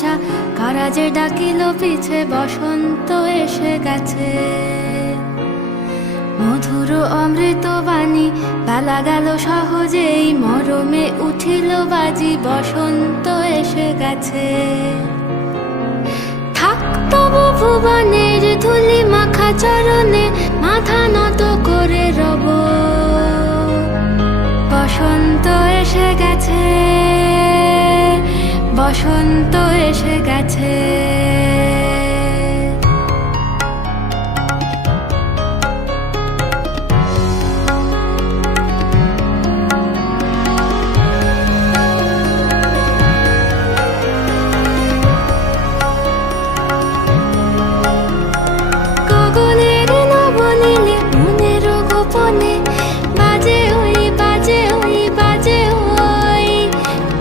ভাষা, কারা যে ডাকিল পিছে বসন্ত এসে গেছে। মধুর অমৃত বাণী, বেলা গেল সহজেই, মরমে উঠিল বাজি, বসন্ত এসে গেছে। থাক তবু ভুবনের ধুলি মাখা চরণে, মাথা নত করে রব। বসন্ত এসে গেছে, বসন্ত এসে গেছে। গগনের নবনীলে মনের গোপনে, বাজে ওই বাজে ওই বাজে ওই,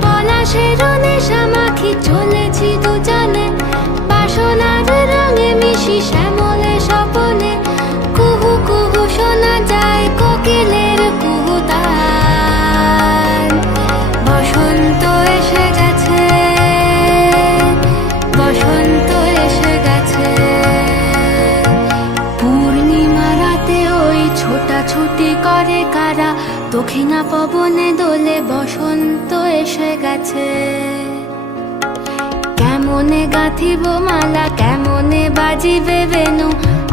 পলাশের নেশা মাখি চলেছি দুজনে, বাসনার রঙে মিশি শ্যামলে স্বপনে। কুহু কুহু শোনা যায় কোকিলের কুহুতান। বসন্ত এসে গেছে, বসন্ত এসে গেছে। পূর্ণিমা রাতে ওই ছোটাছুটি করে কারা, দক্ষিণা পবনে দোলে, বসন্ত এসে গেছে। কেমনে গাঁথিব মালা, কেমনে বাজিবে বেনু,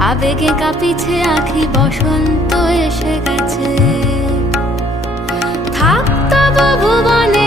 আবেগে কাঁপিছে আঁখি, বসন্ত এসে গেছে। থাক তবু ভুবনে